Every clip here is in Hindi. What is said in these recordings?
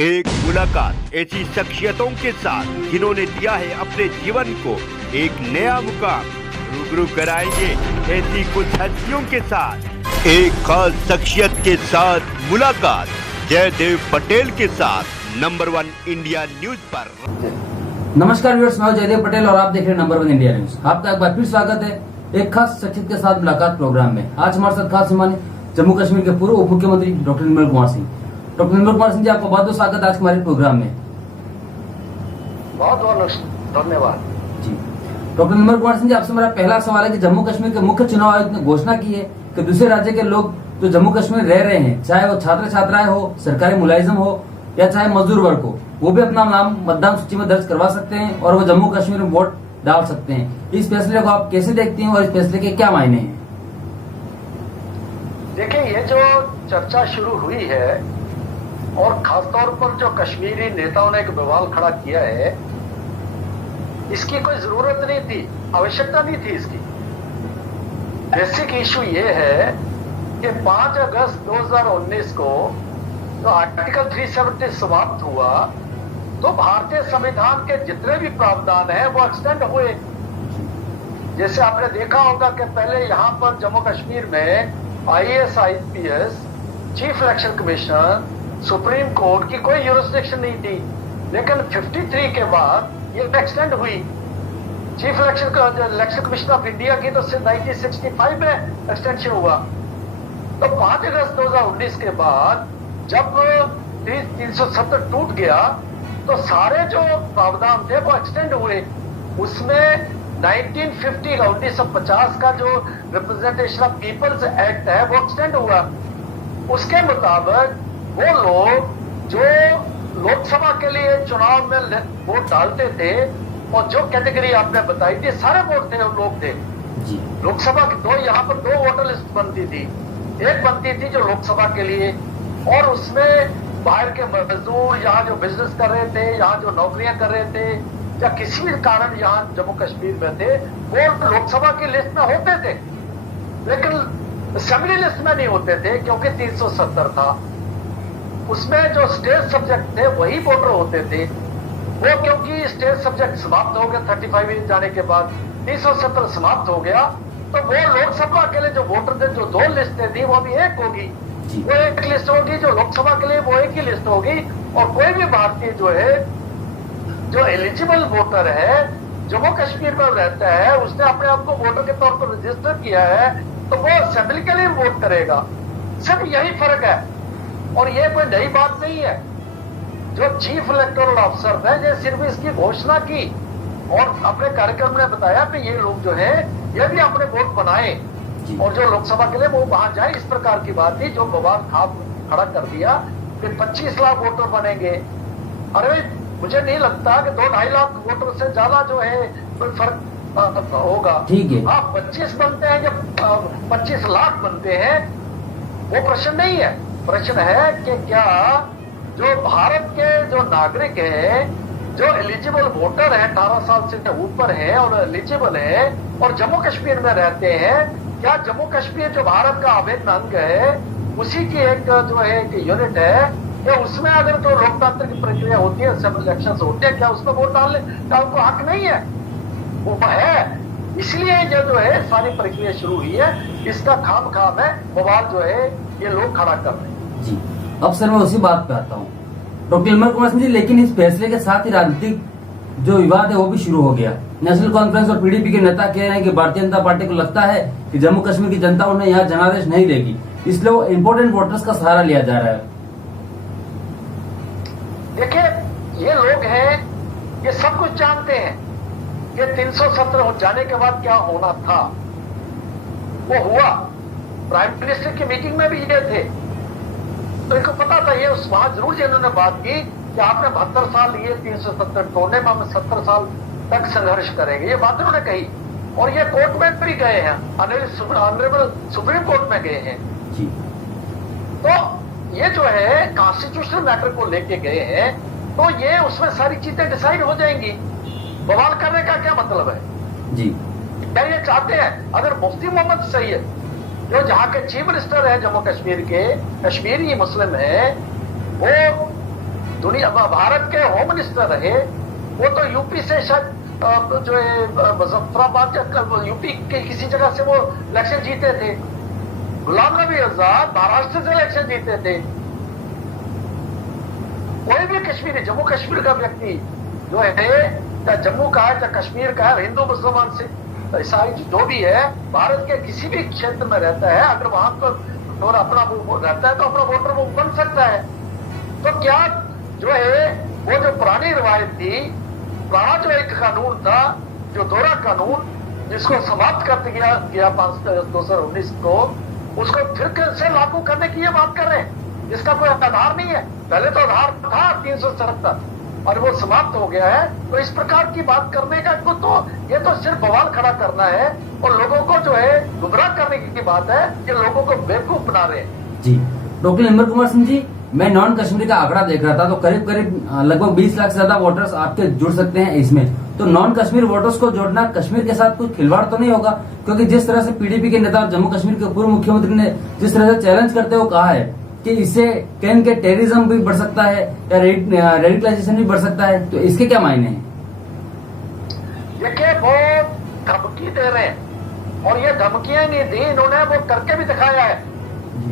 एक मुलाकात ऐसी शख्सियतों के साथ जिन्होंने दिया है अपने जीवन को एक नया मुकाम। रूबरू कराएंगे ऐसी कुछ हस्तियों के साथ एक खास शख्सियत के साथ मुलाकात जयदेव पटेल के साथ नंबर 1 इंडिया न्यूज पर। नमस्कार व्यूअर्स, मैं जयदेव पटेल और आप देख रहे हैं नंबर 1 इंडिया न्यूज। आपका एक बार फिर स्वागत है एक खास शख्सियत के साथ मुलाकात प्रोग्राम में। आज हमारे साथ खास मेहमान जम्मू कश्मीर के पूर्व उप मुख्यमंत्री डॉक्टर निर्मल कुमार सिंह। डॉक्टर निर्मल कुमार सिंह जी, आपका बहुत बहुत स्वागत आज हमारे प्रोग्राम में। बहुत बहुत धन्यवाद जी। डॉक्टर निर्मल कुमार सिंह जी, आपसे मेरा पहला सवाल है कि जम्मू कश्मीर के मुख्य चुनाव आयुक्त ने घोषणा की है कि दूसरे राज्य के लोग जो जम्मू कश्मीर रह रहे हैं, चाहे वो छात्र छात्राएं हो, सरकारी मुलाजिम हो या चाहे मजदूर वर्ग हो, वो भी अपना नाम मतदान सूची में दर्ज करवा सकते हैं और वो जम्मू कश्मीर में वोट डाल सकते हैं। इस फैसले को आप कैसे देखती हैं और इस फैसले के क्या मायने हैं? देखिए, ये जो चर्चा शुरू हुई है और खासतौर पर जो कश्मीरी नेताओं ने एक बवाल खड़ा किया है, इसकी कोई जरूरत नहीं थी, आवश्यकता नहीं थी इसकी। बेसिक इशू ये है कि 5 अगस्त 2019 को जो आर्टिकल 370 समाप्त हुआ तो भारतीय संविधान के जितने भी प्रावधान हैं वो एक्सटेंड हुए। जैसे आपने देखा होगा कि पहले यहाँ पर जम्मू कश्मीर में IAS, IPS, chief election commissioner, supreme court की कोई यूरिसडिक्शन नहीं थी, लेकिन 53 के बाद ये एक्सटेंड हुई। Chief election commissioner of India की तो 1965 में एक्सटेंशन हुआ। तो 5 अगस्त 2019 के बाद जब 370 टूट गया तो सारे जो प्रावधान थे वो एक्सटेंड हुए। उसमें 1950 का जो रिप्रेजेंटेशन ऑफ पीपल्स एक्ट है वो एक्सटेंड हुआ। उसके मुताबिक वो लोग जो लोकसभा के लिए चुनाव में वोट डालते थे और जो कैटेगरी आपने बताई थी, सारे वोट थे, लोग थे। लोकसभा की यहाँ पर 2 वोटर लिस्ट बनती थी। एक बनती थी जो लोकसभा के लिए और उसमें बाहर के मजदूर यहाँ जो बिजनेस कर रहे थे, यहाँ जो नौकरियां कर रहे थे या किसी भी कारण यहाँ जम्मू कश्मीर में थे, वो लोकसभा की लिस्ट में होते थे, लेकिन असेंबली लिस्ट में नहीं होते थे क्योंकि 370 था। उसमें जो स्टेट सब्जेक्ट थे वही वोटर होते थे। वो क्योंकि स्टेट सब्जेक्ट समाप्त हो गया 35 ईयर जाने के बाद, 370 समाप्त हो गया, तो वो लोकसभा के लिए जो वोटर थे, जो 2 लिस्टें थी वो अभी एक होगी। वो एक लिस्ट होगी जो लोकसभा के लिए, वो एक ही लिस्ट होगी। और कोई भी भारतीय जो है, जो एलिजिबल वोटर है, जम्मू कश्मीर में रहता है, उसने अपने आप को वोटर के तौर पर रजिस्टर किया है, तो वो असेंबली के लिए वोट करेगा। सिर्फ यही फर्क है और ये कोई नई बात नहीं है। जो चीफ इलेक्टोरल ऑफिसर है, ये सिर्फ इसकी घोषणा की और अपने कार्यक्रम में बताया कि ये लोग जो है ये भी अपने वोट बनाए और जो लोकसभा के लिए वो वहां जाए। इस प्रकार की बात थी जो बवाल खड़ा कर दिया कि 25 लाख वोटर बनेंगे। अरे मुझे नहीं लगता कि 2-2.5 लाख वोटर से ज्यादा जो है कोई फर्क होगा। ठीक है, आप 25 बनते हैं या 25 लाख बनते हैं, वो प्रश्न नहीं है। प्रश्न है कि क्या जो भारत के जो नागरिक हैं, जो एलिजिबल वोटर हैं, 18 साल से ऊपर हैं और एलिजिबल हैं और जम्मू कश्मीर में रहते हैं, क्या जम्मू कश्मीर जो भारत का अभिन्न अंग है, उसी की एक जो है एक यूनिट है, क्या उसमें अगर तो लोकतांत्रिक प्रक्रिया होती है, सब इलेक्शन होते हैं, क्या उसमें वोट डालने का उनको हक नहीं है? वो है। इसलिए ये जो है सारी प्रक्रिया शुरू हुई है। इसका खाम है बवाल जो है ये लोग खड़ा कर रहे हैं। जी, अब सर मैं उसी बात पे आता हूँ डॉक्टर निर्मल कुमार सिंह जी, लेकिन इस फैसले के साथ ही राजनीतिक जो विवाद है वो भी शुरू हो गया। नेशनल कॉन्फ्रेंस और PDP के नेता कह रहे हैं कि भारतीय जनता पार्टी को लगता है कि जम्मू कश्मीर की जनता उन्हें यहाँ जनादेश नहीं देगी, इसलिए वो इम्पोर्टेंट वोटर्स का सहारा लिया जा रहा है। देखिए, ये लोग हैं, ये सब कुछ जानते हैं कि 370 हो जाने के बाद क्या होना था, वो हुआ। प्राइम मिनिस्टर की मीटिंग में भी ये थे, तो इनको पता था। ये उस वहां जरूर जिन्होंने बात की कि आपने 72 साल लिए, 370 तोड़ने में हम 70 साल तक संघर्ष करेंगे, ये बात उन्होंने कही। और ये कोर्ट में भी गए हैं, ऑनरेबल सुप्रीम कोर्ट में गए हैं। तो ये जो है कॉन्स्टिट्यूशनल मैटर को लेके गए हैं, तो ये उसमें सारी चीजें डिसाइड हो जाएंगी। बवाल करने का क्या मतलब है जी? क्या ये चाहते हैं? अगर मुफ्ती मोहम्मद सैयद जो जहाँ के चीफ मिनिस्टर है जम्मू कश्मीर के, कश्मीरी मुस्लिम है, वो दुनिया भारत के होम मिनिस्टर रहे, वो तो यूपी से शायद जो है मुजफ्फराबाद या यूपी के किसी जगह से वो इलेक्शन जीते थे। गुलाम नबी आजाद महाराष्ट्र से इलेक्शन जीते थे। कोई भी कश्मीरी, जम्मू कश्मीर का व्यक्ति जो है, चाहे जम्मू का है चाहे कश्मीर का है, हिंदू मुसलमान से ईसाई जो भी है, भारत के किसी भी क्षेत्र में रहता है, अगर वहां पर और अपना रहता है तो अपना वोटर वो बन सकता है। तो क्या जो है वो जो पुरानी रिवायत थी, पुराना जो एक कानून था, जो दोहरा कानून जिसको समाप्त कर दिया गया 2019 को, उसको फिर से लागू करने की ये बात कर रहे हैं, जिसका कोई आधार नहीं है। पहले तो आधार था 377 और वो समाप्त हो गया है। तो इस प्रकार की बात करने का तो ये तो सिर्फ बवाल खड़ा करना है और लोगों को जो है गुमराह करने की बात है, कि लोगों को बेवकूफ बना रहे हैं। जी डॉक्टर निर्मल कुमार सिंह जी, मैं नॉन कश्मीरी का आंकड़ा देख रहा था, तो करीब करीब लगभग 20 लाख से ज्यादा वोटर्स आपके जुड़ सकते हैं इसमें। तो नॉन कश्मीर वोटर्स को जोड़ना कश्मीर के साथ कुछ खिलवाड़ तो नहीं होगा? क्योंकि जिस तरह से पीडीपी के नेता और जम्मू कश्मीर के पूर्व मुख्यमंत्री ने जिस तरह से चैलेंज करते हुए कहा है कि इससे कहीं के टेररिज्म भी बढ़ सकता है या रेडिकलाइजेशन भी बढ़ सकता है, तो इसके क्या मायने हैं? देखिए, वो धमकी दे रहे हैं और ये धमकियां नहीं दी, इन्होंने वो करके भी दिखाया है।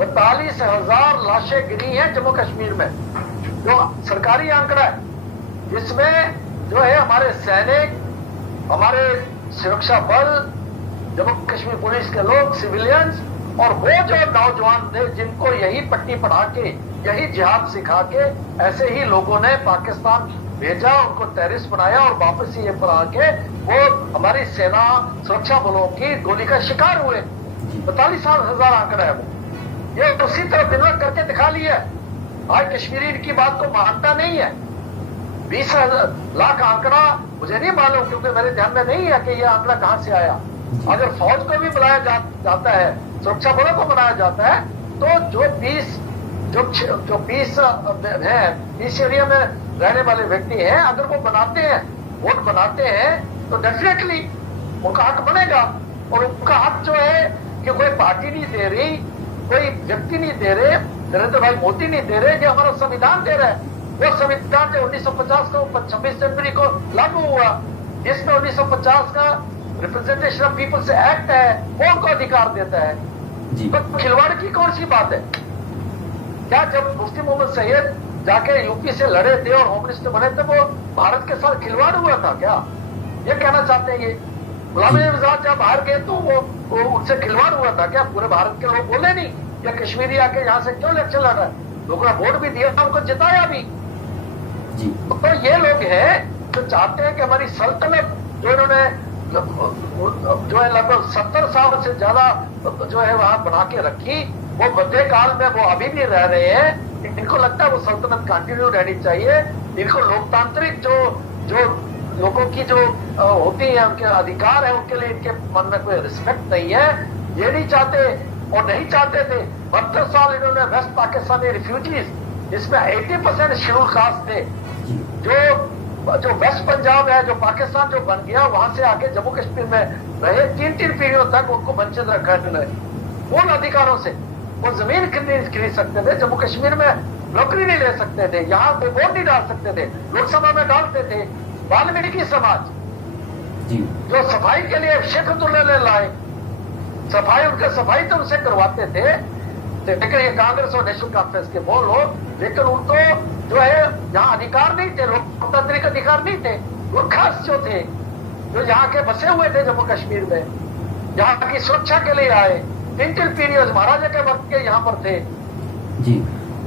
42,000 लाशें गिरी हैं जम्मू कश्मीर में, जो सरकारी आंकड़ा है, जिसमें जो है हमारे सैनिक, हमारे सुरक्षा बल, जम्मू कश्मीर पुलिस के लोग, सिविलियंस, और वो जो नौजवान थे जिनको यही पट्टी पढ़ा के, यही जिहाद सिखा के ऐसे ही लोगों ने पाकिस्तान भेजा, उनको टेररिस्ट बनाया और वापस ये पर आके वो हमारी सेना, सुरक्षा बलों की गोली का शिकार हुए। 42,000 आंकड़ा है वो, ये उसी तरह बिल्कुल करके दिखा लिया। आज कश्मीरी इनकी बात को मानता नहीं है। 20 लाख आंकड़ा मुझे नहीं मालूम, क्योंकि मेरे ध्यान में नहीं है कि ये आंकड़ा कहां से आया। अगर फौज को भी बुलाया जाता है, सुरक्षा बलों को बनाया जाता है, तो जो 20 है, 20 एरिया में रहने वाले व्यक्ति हैं, अगर वो बनाते हैं, वोट बनाते हैं, तो डेफिनेटली उनका हक बनेगा। और उनका हक जो है कि कोई पार्टी नहीं दे रही, कोई व्यक्ति नहीं दे रहे, नरेंद्र भाई मोदी नहीं दे रहे, कि हमारा संविधान दे रहा है। वो संविधान जो 1950 को 26 जनवरी को लागू हुआ, जिसमें 1950 का रिप्रेजेंटेशन ऑफ पीपल्स एक्ट है, वो उनको अधिकार देता है। तो खिलवाड़ की कौन सी बात है? क्या जब मुफ्ती मोहम्मद सैयद जाके यूपी से लड़े थे और होम मिनिस्टर बने थे, वो भारत के साथ खिलवाड़ हुआ था क्या? ये कहना चाहते हैं ये? गुलाम नबी आजाद जब बाहर गए तो वो उनसे खिलवाड़ हुआ था क्या? पूरे भारत के लोग बोले नहीं, या कश्मीरी आके यहाँ से क्यों इलेक्शन लड़ रहा है? लोगों ने वोट भी दिया, उनको जिताया भी। तो ये लोग हैं जो चाहते हैं कि हमारी सल्तनत, जो इन्होंने जो है लगभग 70 साल से ज्यादा जो है वहां बना के रखी, वो मध्यकाल में वो अभी भी रह रहे हैं। इनको लगता है वो सल्तनत कंटिन्यू रहनी चाहिए। इनको लोकतांत्रिक जो लोगों की जो होती है, उनके अधिकार है, उनके लिए इनके मन में कोई रिस्पेक्ट नहीं है। ये नहीं चाहते और नहीं चाहते थे। 72 साल इन्होंने वेस्ट पाकिस्तानी रिफ्यूजीज, इसमें 80% शेड्यूल कास्ट थे, जो वेस्ट पंजाब है, जो पाकिस्तान जो बन गया, वहां से आके जम्मू कश्मीर में रहे 3 पीढ़ियों तक, उनको वंचित रखा इन्होंने उन अधिकारों से। वो जमीन खरीद सकते थे, जम्मू कश्मीर में नौकरी नहीं ले सकते थे, यहाँ पे वोट नहीं डाल सकते थे, लोकसभा में डालते थे। वाल्मीकि समाज जो सफाई के लिए शेख अब्दुल्ला लाए, सफाई तो उनसे करवाते थे, लेकिन ये कांग्रेस और नेशनल कॉन्फ्रेंस के वो लोग, लेकिन उनको जो है यहाँ अधिकार नहीं थे, लोकतांत्रिक अधिकार नहीं थे। वो खास जो थे, जो यहाँ के बसे हुए थे जम्मू कश्मीर में, यहाँ की सुरक्षा के लिए आए, 3 पीरियड महाराजा के वक्त के यहाँ पर थे जी,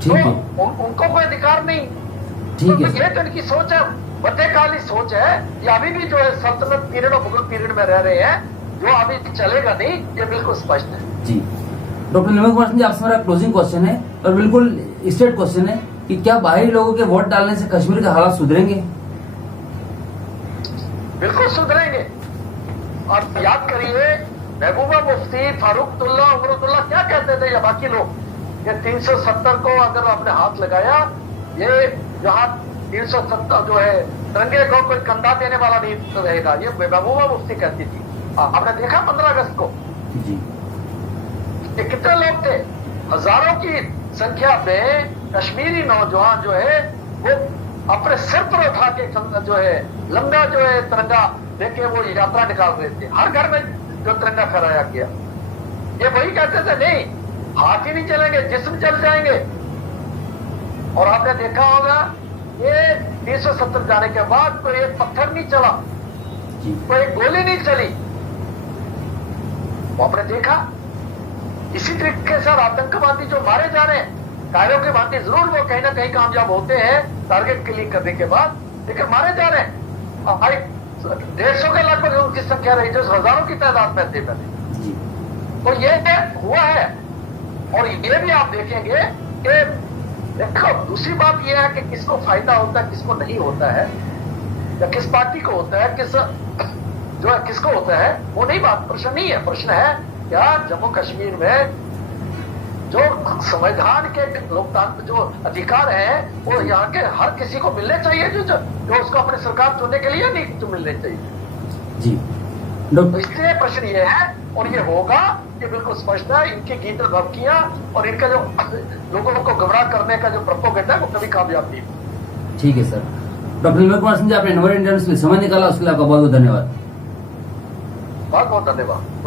ठीक है। उनको कोई अधिकार नहीं। ठीक है, ये तो इनकी सोच है, मध्यकालीन सोच है। ये अभी भी जो है सल्तनत पीरियड और मुगल पीरियड में रह रहे हैं, जो अभी चलेगा नहीं, ये बिल्कुल स्पष्ट है जी। डॉक्टर निर्मल कुमार सिंह जी, आपसे मेरा क्लोजिंग क्वेश्चन है और बिल्कुल स्ट्रेट क्वेश्चन है कि क्या बाहरी लोगों के वोट डालने से कश्मीर के हालात सुधरेंगे? बिल्कुल सुधरेंगे। और याद करिए, महबूबा मुफ्ती, फारूकउल्लाह, उमरुद्दौला क्या कहते थे, या बाकी लोग, ये 370 को अगर आपने हाथ लगाया, ये जहां 370 जो है तिरंगे को कोई कंधा देने वाला नहीं रहेगा, ये महबूबा मुफ्ती कहती थी। आपने देखा 15 अगस्त को ये कितने लोग थे? हजारों की संख्या में कश्मीरी नौजवान जो है वो अपने सिर पर उठा के जो है लंबा जो है तिरंगा लेके वो यात्रा निकाल रहे थे। हर घर में जो तिरंगा फहराया गया, ये वही कहते थे नहीं हाथ ही नहीं चलेंगे, जिस्म चल जाएंगे। और आपने देखा होगा ये 370 जाने के बाद कोई एक पत्थर नहीं चला, कोई एक गोली नहीं चली, वो आपने देखा। इसी तरीके से आतंकवादी जो मारे जा रहे हैं कायरों की भांति, जरूर वो कहीं ना कहीं कामयाब होते हैं टारगेट क्लिक करने के बाद, लेकिन मारे जा रहे हैं। 150 के लगभग उनकी संख्या रही जो हजारों की तादाद में थे पहले। तो ये हुआ है। और ये भी आप देखेंगे कि देखो दूसरी बात यह है कि किसको फायदा होता है किसको नहीं होता है, या किस पार्टी को होता है, किस जो है किसको होता है, वो नहीं बात प्रश्न नहीं है। प्रश्न है क्या जम्मू कश्मीर में जो संविधान के लोकतांत्र जो अधिकार है वो यहाँ के हर किसी को मिलने चाहिए, जो उसको अपनी सरकार चुनने के लिए नहीं जो मिलने चाहिए जी। तो इसलिए प्रश्न ये है और ये होगा कि बिल्कुल स्पष्ट है। इनकी गीत धमकियां और इनका जो लोगों को गुमराह करने का जो प्रोपेगेंडा है वो कभी कामयाब नहीं होगा। ठीक है सर। डॉक्टर निर्मल कुमार सिंह जी, आपने नंबर इंडियन में समय निकाला, उसके लिए आपका बहुत बहुत धन्यवाद। बहुत बहुत धन्यवाद।